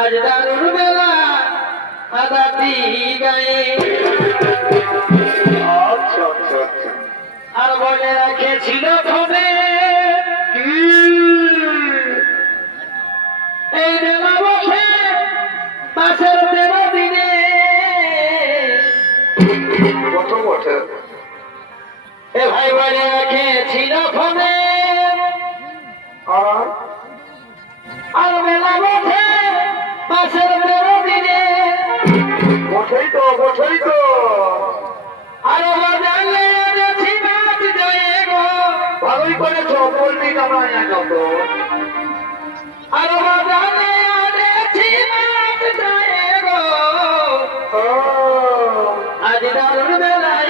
আজ দারুর বেলা আদাতি গায়ে আচ্ছা আচ্ছা আচ্ছা আর বলে রেখেছিল ফোনে এই বেলা বসে মাসের 13 দিনে কত বটে এ ভাই বলে রেখেছিল ফোনে আর আর বেলা বসে মাসের 13 দিনে বটেই তো আর বাজালে এনেছি মাছ যায় গো ভালোই করেছ বলবি কামাই যত আর বাজালে এনেছি মাছ যায় গো আজ দারুণ বেলায়